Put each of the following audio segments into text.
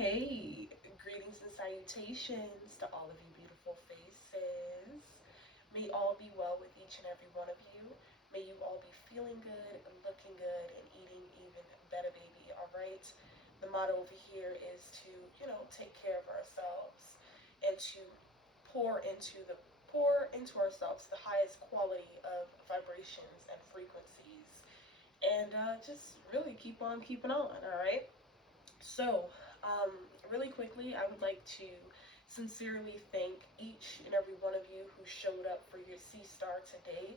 Hey, greetings and salutations to all of you beautiful faces. May all be well with each and every one of you. May you all be feeling good and looking good and eating even better, baby. All right. The motto over here is to, take care of ourselves and to pour into ourselves the highest quality of vibrations and frequencies, and just really keep on keeping on. All right. So, um, really quickly, I would like to sincerely thank each and every one of you who showed up for your C Star today,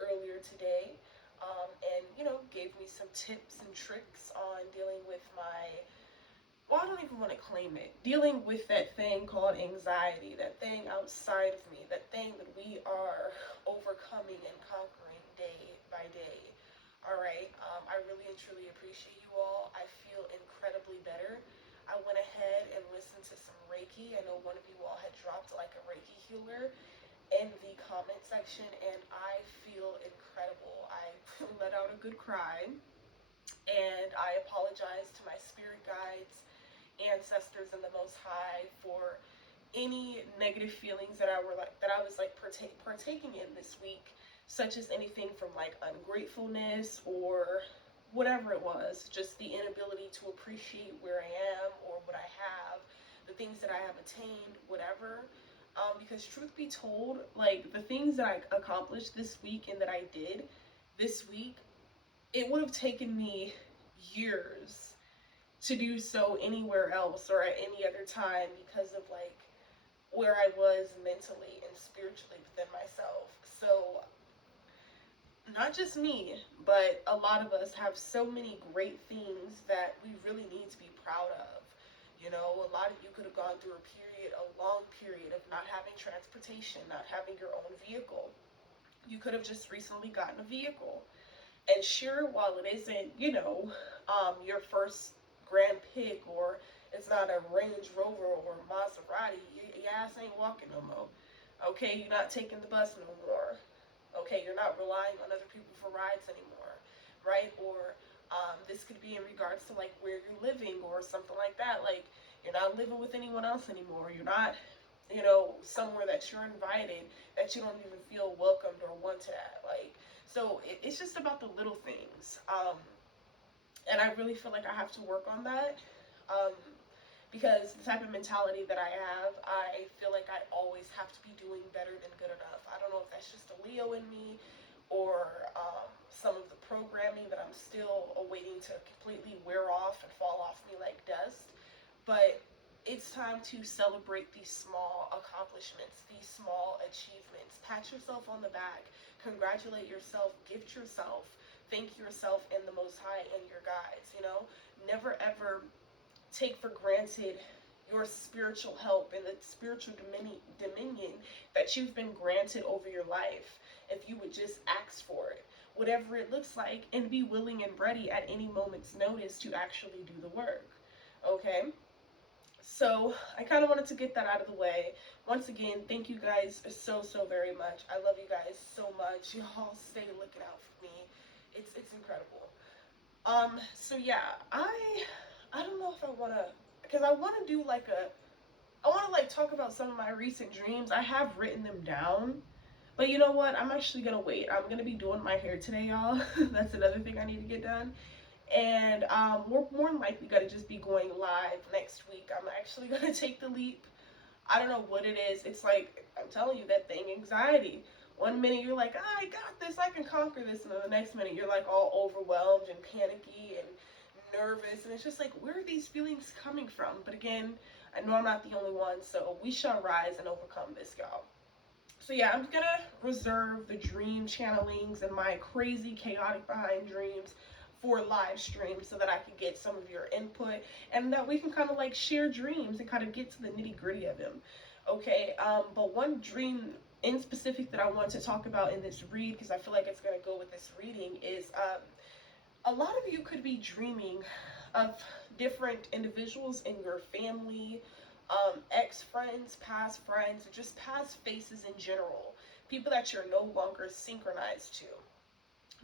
earlier today, and gave me some tips and tricks on dealing with I don't even want to claim it, dealing with that thing called anxiety, that thing outside of me, that thing that we are overcoming and conquering day by day. All right. I really and truly appreciate you all. I feel incredibly better. I went ahead and listened to some Reiki. I know one of you all had dropped like a Reiki healer in the comment section, and I feel incredible. I let out a good cry, and I apologize to my spirit guides, ancestors, and the Most High for any negative feelings that I was like partaking in this week, such as anything from like ungratefulness or whatever it was, just the inability to appreciate where I am or what I have, the things that I have attained, whatever. Because truth be told, like the things that I accomplished this week and that I did this week, it would have taken me years to do so anywhere else or at any other time because of like where I was mentally and spiritually within myself. So, not just me, but a lot of us have so many great things that we really need to be proud of. A lot of you could have gone through a long period of not having transportation, not having your own vehicle. You could have just recently gotten a vehicle. And sure, while it isn't, your first Grand Pick, or it's not a Range Rover or Maserati, your ass ain't walking no more. Okay, you're not taking the bus no more. Okay, you're not relying on other people for rides anymore, right? Or this could be in regards to like where you're living or something like that. Like you're not living with anyone else anymore. You're not, somewhere that you're invited that you don't even feel welcomed or wanted at. Like, so it's just about the little things. And I really feel like I have to work on that. Um, because the type of mentality that I have, I feel like I always have to be doing better than good enough. I don't know if that's just a Leo in me or some of the programming that I'm still awaiting to completely wear off and fall off me like dust. But it's time to celebrate these small accomplishments, these small achievements. Pat yourself on the back, congratulate yourself, gift yourself, thank yourself and the Most High and your guides. Never ever take for granted your spiritual help and the spiritual dominion that you've been granted over your life if you would just ask for it, whatever it looks like, and be willing and ready at any moment's notice to actually do the work. Okay? So I kind of wanted to get that out of the way. Once again, thank you guys so so very much. I love you guys so much. Y'all stay looking out for me. It's incredible. So yeah, I don't know if I wanna, because I wanna do like I wanna like talk about some of my recent dreams. I have written them down, but you know what? I'm actually gonna wait. I'm gonna be doing my hair today, y'all. That's another thing I need to get done. And we're more than likely gonna just be going live next week. I'm actually gonna take the leap. I don't know what it is. It's like I'm telling you, that thing, anxiety. One minute you're like, I got this, I can conquer this, and then the next minute you're like all overwhelmed and panicky and nervous, and it's just like, where are these feelings coming from? But again, I know I'm not the only one, so we shall rise and overcome this, y'all. So yeah, I'm gonna reserve the dream channelings and my crazy chaotic behind dreams for live stream so that I can get some of your input and that we can kind of like share dreams and kind of get to the nitty gritty of them. Okay, but one dream in specific that I want to talk about in this read, because I feel like it's gonna go with this reading, is a lot of you could be dreaming of different individuals in your family, ex-friends, past friends, or just past faces in general. People that you're no longer synchronized to,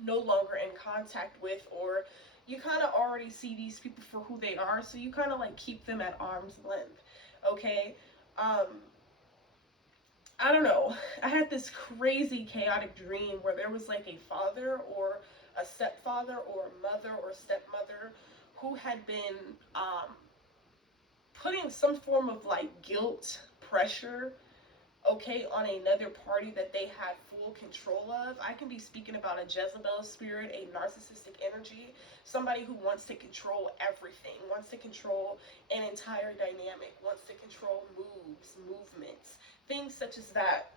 no longer in contact with, or you kind of already see these people for who they are, so you kind of like keep them at arm's length. Okay. um I don't know. I had this crazy chaotic dream where there was like a father or a stepfather or a mother or stepmother who had been um putting some form of like guilt, pressure, okay, on another party that they had full control of. I can be speaking about a Jezebel spirit, a narcissistic energy, somebody who wants to control everything, wants to control an entire dynamic, wants to control moves, movements, things such as that.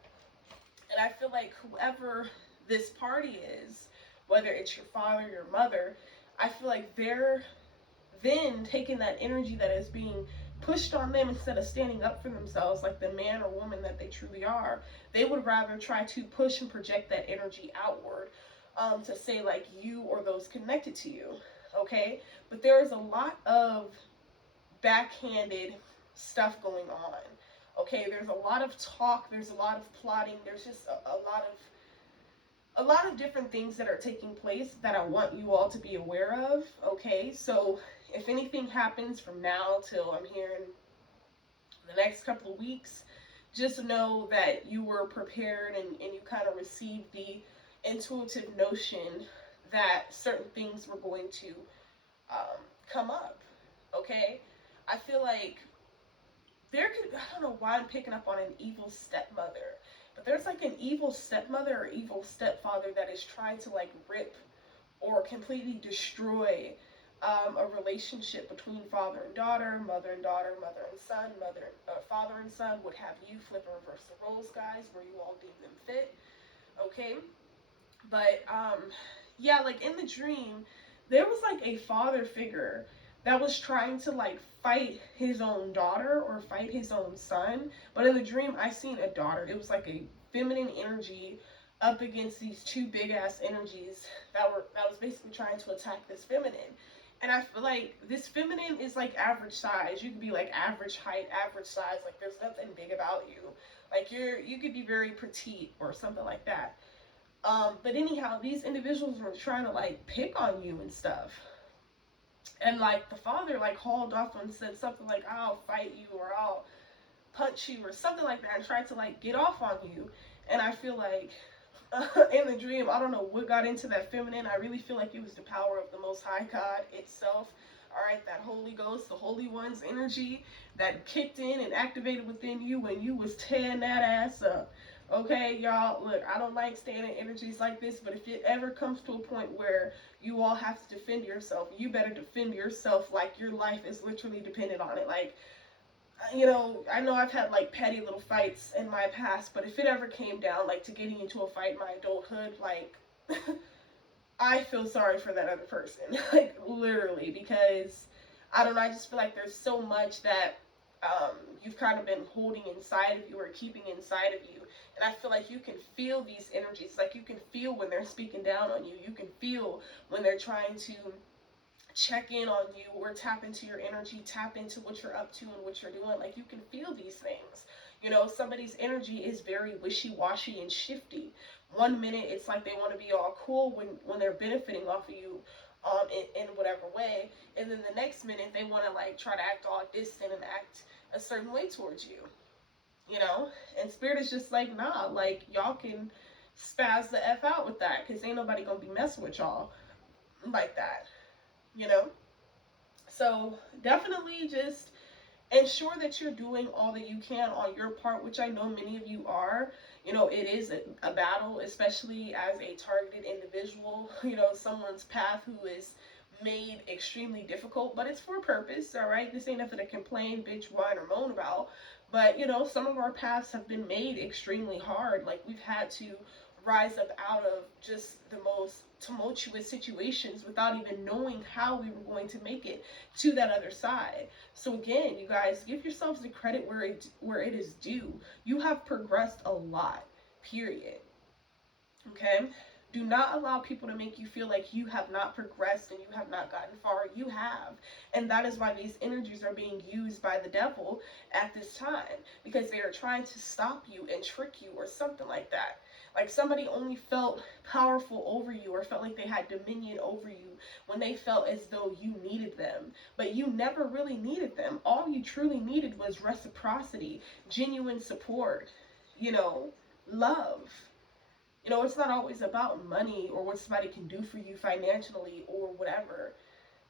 And I feel like whoever this party is, whether it's your father, your mother, I feel like they're then taking that energy that is being pushed on them, instead of standing up for themselves like the man or woman that they truly are, they would rather try to push and project that energy outward, to say like you or those connected to you. Okay. But there is a lot of backhanded stuff going on. Okay, there's a lot of talk, there's a lot of plotting, there's just a lot of different things that are taking place that I want you all to be aware of. Okay, so if anything happens from now till I'm here in the next couple of weeks, just know that you were prepared, and you kind of received the intuitive notion that certain things were going to come up. Okay, I feel like there could, I don't know why I'm picking up on an evil stepmother, but there's like an evil stepmother or evil stepfather that is trying to like rip or completely destroy a relationship between father and daughter, mother and daughter, mother and son, father and son. Would have you flip and reverse the roles, guys, where you all deem them fit. Okay, but yeah, like in the dream, there was like a father figure that was trying to like fight his own daughter or fight his own son. But in the dream, I seen a daughter. It was like a feminine energy up against these two big ass energies that was basically trying to attack this feminine. And I feel like this feminine is like average size. You could be like average height, average size. Like there's nothing big about you. Like you could be very petite or something like that. But anyhow, these individuals were trying to like pick on you and stuff. And like the father like hauled off and said something like, I'll fight you or I'll punch you or something like that, and tried to like get off on you. And I feel like in the dream, I don't know what got into that feminine. I really feel like it was the power of the Most High God itself. All right, that Holy Ghost, the Holy One's energy that kicked in and activated within you when you was tearing that ass up. Okay, y'all, look, I don't like staying in energies like this, but if it ever comes to a point where you all have to defend yourself, you better defend yourself like your life is literally dependent on it. Like, I know I've had like petty little fights in my past, but if it ever came down like to getting into a fight in my adulthood, like I feel sorry for that other person, like literally, because I don't know. I just feel like there's so much that you've kind of been holding inside of you or keeping inside of you, and I feel like you can feel these energies. Like you can feel when they're speaking down on you. You can feel when they're trying to check in on you or tap into your energy, tap into what you're up to and what you're doing. Like you can feel these things. Somebody's energy is very wishy-washy and shifty. One minute it's like they want to be all cool when they're benefiting off of you in whatever way, and then the next minute they want to like try to act all distant and act a certain way towards you. you know and spirit is just like, nah, like y'all can spaz the f out with that, because ain't nobody gonna be messing with y'all like that you know So definitely just ensure that you're doing all that you can on your part, which I know many of you are. It is a battle, especially as a targeted individual, someone's path who is made extremely difficult, but it's for a purpose, all right? This ain't nothing to complain, bitch, whine, or moan about. But, some of our paths have been made extremely hard. Like, we've had to rise up out of just the most tumultuous situations without even knowing how we were going to make it to that other side. So again, you guys, give yourselves the credit where it is due. You have progressed a lot, period. Okay? Do not allow people to make you feel like you have not progressed and you have not gotten far. You have. And that is why these energies are being used by the devil at this time, because they are trying to stop you and trick you or something like that. Like somebody only felt powerful over you or felt like they had dominion over you when they felt as though you needed them. But you never really needed them. All you truly needed was reciprocity, genuine support, you know, love. You know, it's not always about money or what somebody can do for you financially or whatever.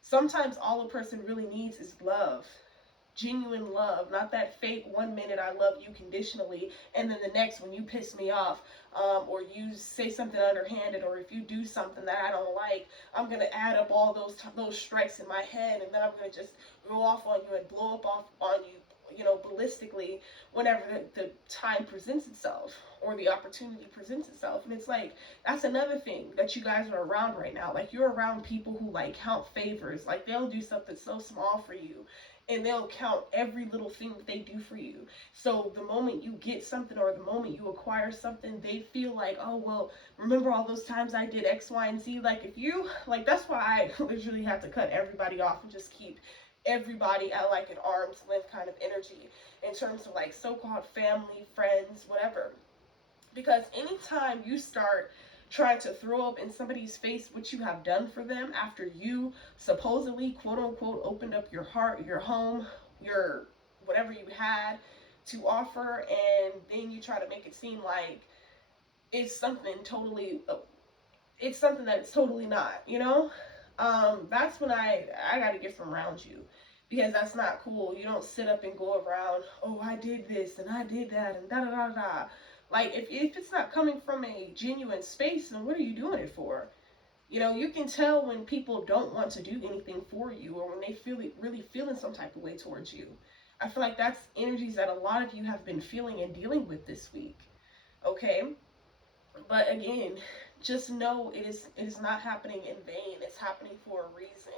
Sometimes all a person really needs is love, genuine love, not that fake 1 minute I love you conditionally, and then the next when you piss me off, or you say something underhanded, or if you do something that I don't like, I'm gonna add up all those strikes in my head, and then I'm gonna just go off on you and blow up off on you, you know, ballistically whenever the time presents itself or the opportunity presents itself. And it's like, that's another thing that you guys are around right now. Like, you're around people who like count favors. Like, they'll do something so small for you and they'll count every little thing that they do for you. So the moment you get something or the moment you acquire something, they feel like, oh, well, remember all those times I did X, Y, and Z? Like, if you, like, that's why I literally have to cut everybody off and just keep everybody at like an arm's length kind of energy in terms of like so-called family, friends, whatever. Because anytime you start trying to throw up in somebody's face what you have done for them after you supposedly, quote unquote, opened up your heart, your home, your whatever you had to offer, and then you try to make it seem like it's something totally, it's something that it's totally not, you know? That's when I got to get from around you, because that's not cool. You don't sit up and go around, oh, I did this and I did that and da da da da. Like, if it's not coming from a genuine space, then what are you doing it for? You know, you can tell when people don't want to do anything for you, or when they feel really feeling some type of way towards you. I feel like that's energies that a lot of you have been feeling and dealing with this week. Okay? But again, just know it is not happening in vain. It's happening for a reason.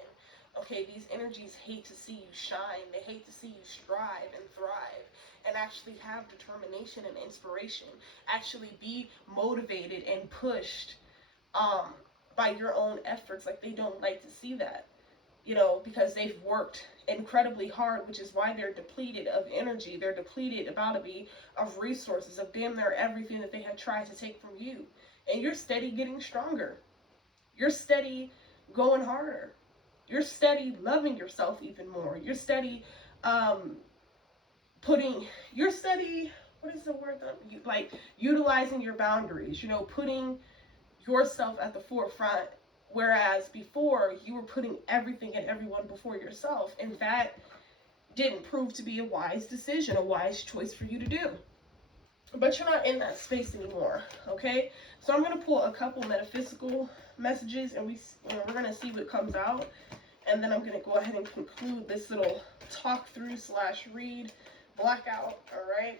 Okay, these energies hate to see you shine. They hate to see you strive and thrive and actually have determination and inspiration. Actually be motivated and pushed um by your own efforts. Like, they don't like to see that, you know, because they've worked incredibly hard, which is why they're depleted of energy. They're depleted about to be of resources, of damn near everything that they have tried to take from you. And you're steady getting stronger. You're steady going harder. You're steady loving yourself even more. You're steady um putting you're steady, what is the word that you like, utilizing your boundaries, you know, putting yourself at the forefront, whereas before you were putting everything and everyone before yourself, and that didn't prove to be a wise decision, a wise choice for you to do. But you're not in that space anymore. Okay, so I'm going to pull a couple metaphysical messages, and we're going to see what comes out, and then I'm going to go ahead and conclude this little talk through slash read blackout. All right.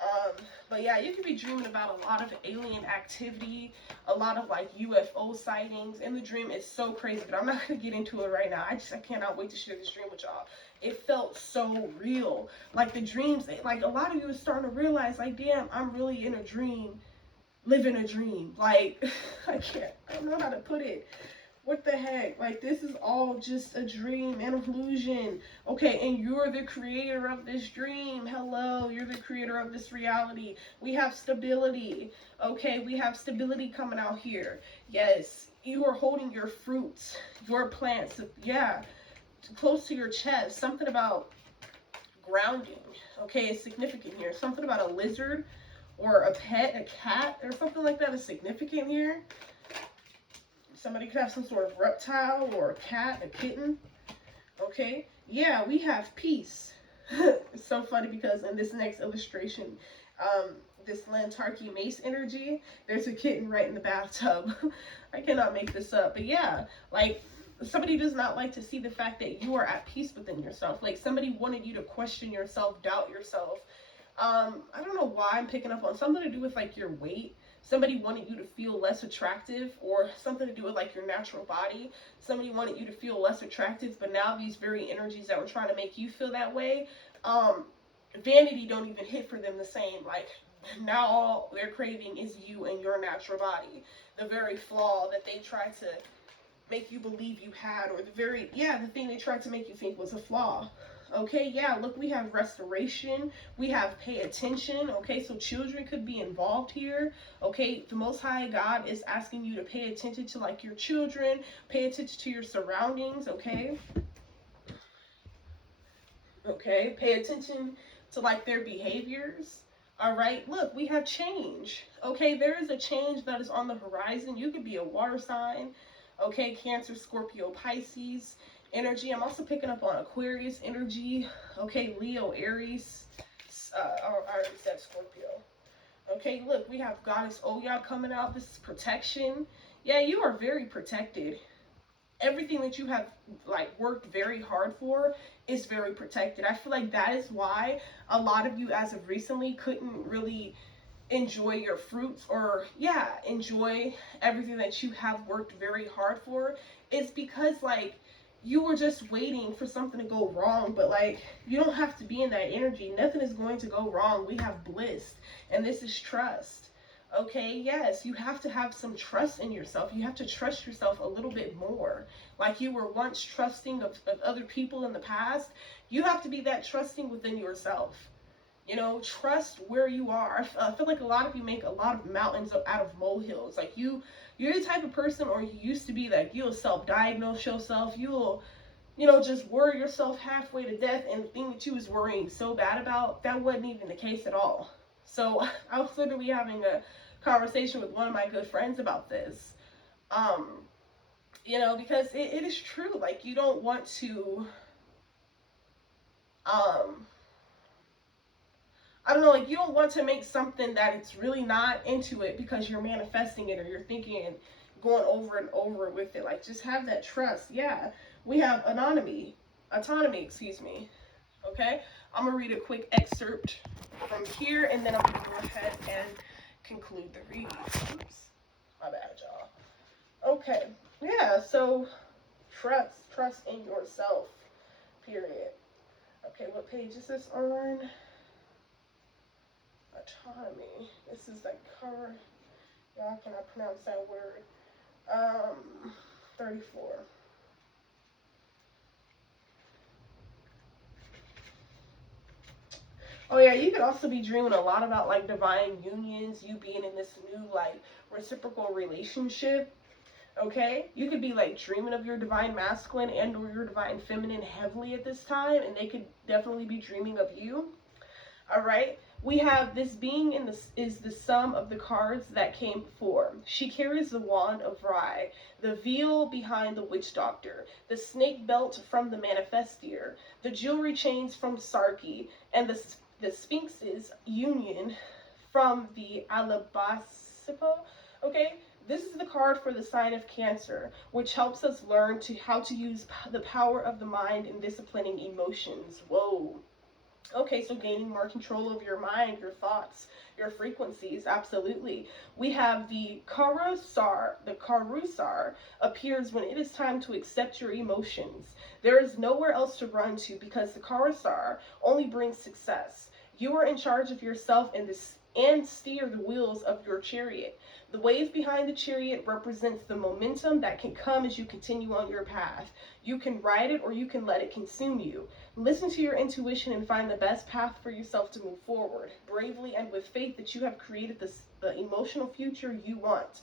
Um, but yeah, you could be dreaming about a lot of alien activity, a lot of like UFO sightings in the dream. It's so crazy, but I'm not gonna get into it right now. I cannot wait to share this dream with y'all. It felt so real. Like the dreams, like a lot of you are starting to realize, like, damn, I'm really in a dream, living a dream. Like, I don't know how to put it. What the heck? Like, this is all just a dream, an illusion. Okay, and you're the creator of this dream. Hello, you're the creator of this reality. We have stability. Okay, we have stability coming out here. Yes, you are holding your fruits, your plants. Yeah, close to your chest. Something about grounding. Okay, is significant here. Something about a lizard or a pet, a cat, or something like that is significant here. Somebody could have some sort of reptile or a cat, a kitten. Okay, yeah, we have peace. It's so funny because in this next illustration, this Lantarki mace energy, there's a kitten right in the bathtub. I cannot make this up. But yeah, like, somebody does not like to see the fact that you are at peace within yourself. Like, somebody wanted you to question yourself, doubt yourself. I don't know why I'm picking up on something to do with like your weight. Somebody wanted you to feel less attractive, or something to do with like your natural body. Somebody wanted you to feel less attractive, but now these very energies that were trying to make you feel that way, vanity don't even hit for them the same. Like, now all they're craving is you and your natural body. The very flaw that they tried to make you believe you had, or the thing they tried to make you think was a flaw. Okay, yeah, look, we have restoration, we have pay attention. Okay, so children could be involved here. Okay, the Most High God is asking you to pay attention to like your children, pay attention to your surroundings. Okay, okay, pay attention to like their behaviors. All right, look, we have change. Okay, there is a change that is on the horizon. You could be a water sign. Okay, Cancer, Scorpio, Pisces energy. I'm also picking up on Aquarius energy. Okay, Leo, Aries. I already said Scorpio. Okay, look, we have Goddess Oya coming out. This is protection. Yeah, you are very protected. Everything that you have like worked very hard for is very protected. I feel like that is why a lot of you as of recently couldn't really enjoy your fruits, or yeah, enjoy everything that you have worked very hard for. It's because like you were just waiting for something to go wrong, but like you don't have to be in that energy. Nothing is going to go wrong. We have bliss, and this is trust. Okay, yes, you have to have some trust in yourself. You have to trust yourself a little bit more. Like you were once trusting of other people in the past, you have to be that trusting within yourself. You know, trust where you are. I feel like a lot of you make a lot of mountains out of molehills. Like you're the type of person, or you used to be, that you'll self-diagnose yourself. You'll, just worry yourself halfway to death. And the thing that you was worrying so bad about, that wasn't even the case at all. So I was literally having a conversation with one of my good friends about this. Um, because it is true. Like you don't want to, um, I don't know, like you don't want to make something that it's really not into it because you're manifesting it, or you're thinking and going over and over with it. Like just have that trust. Yeah, we have autonomy, excuse me. Okay, I'm gonna read a quick excerpt from here, and then I'm gonna go ahead and conclude the read. Oops, my bad, y'all. Okay, yeah. So trust in yourself. Period. Okay, what page is this on? Autonomy. This is like cover. Y'all cannot pronounce that word. 34. Oh yeah, you could also be dreaming a lot about like divine unions, you being in this new like reciprocal relationship. Okay, you could be like dreaming of your divine masculine and or your divine feminine heavily at this time, and they could definitely be dreaming of you. All right. We have this being in this is the sum of the cards that came before. She carries the wand of Rye, the veil behind the witch doctor, the snake belt from the manifestier, the jewelry chains from Sarki, and the Sphinx's union from the Alabasipo. Okay, this is the card for the sign of Cancer, which helps us learn how to use the power of the mind in disciplining emotions. Whoa. Okay, so gaining more control of your mind, your thoughts, your frequencies, absolutely. We have the Karusar. The Karusar appears when it is time to accept your emotions. There is nowhere else to run to because the Karusar only brings success. You are in charge of yourself and steer the wheels of your chariot. The wave behind the chariot represents the momentum that can come as you continue on your path. You can ride it or you can let it consume you. Listen to your intuition and find the best path for yourself to move forward, bravely and with faith that you have created the emotional future you want.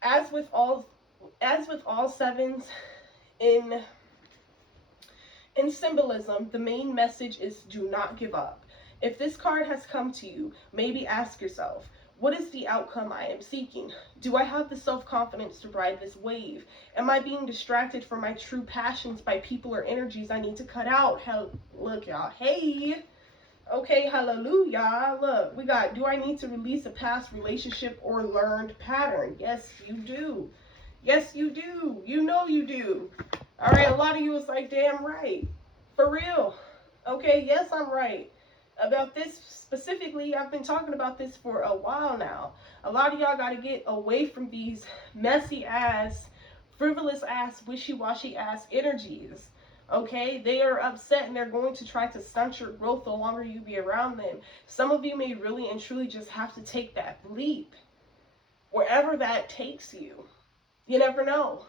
As with all sevens in symbolism, the main message is do not give up. If this card has come to you, maybe ask yourself, what is the outcome I am seeking? Do I have the self-confidence to ride this wave? Am I being distracted from my true passions by people or energies I need to cut out? Hell, look, y'all. Hey. Okay, hallelujah. Look, we got, do I need to release a past relationship or learned pattern? Yes, you do. Yes, you do. You know you do. All right, a lot of you was like, damn right. For real. Okay, yes, I'm right. About this specifically, I've been talking about this for a while now. A lot of y'all got to get away from these messy ass, frivolous ass, wishy-washy ass energies. Okay, they are upset and they're going to try to stunt your growth the longer you be around them. Some of you may really and truly just have to take that leap, wherever that takes you. You never know.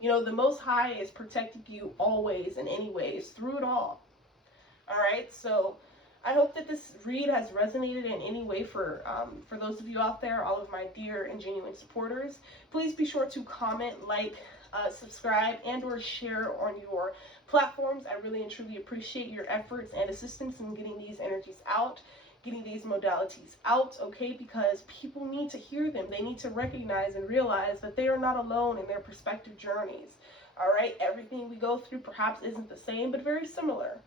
The Most High is protecting you always and anyways through it all. right? So I hope that this read has resonated in any way for those of you out there, all of my dear and genuine supporters. Please be sure to comment, like, subscribe, and or share on your platforms. I really and truly appreciate your efforts and assistance in getting these energies out, getting these modalities out, okay? Because people need to hear them. They need to recognize and realize that they are not alone in their perspective journeys. All right, everything we go through perhaps isn't the same, but very similar.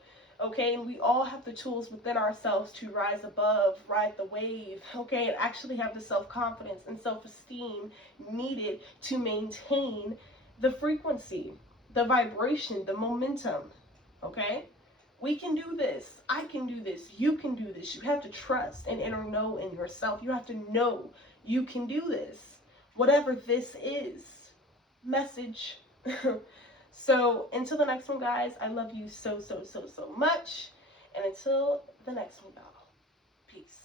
Okay, and we all have the tools within ourselves to rise above, ride the wave, okay, and actually have the self-confidence and self-esteem needed to maintain the frequency, the vibration, the momentum, okay? We can do this. I can do this. You can do this. You have to trust and inner know in yourself. You have to know you can do this. Whatever this is. Message. So until the next one, guys, I love you so, so, so, so much. And until the next one, y'all. Peace.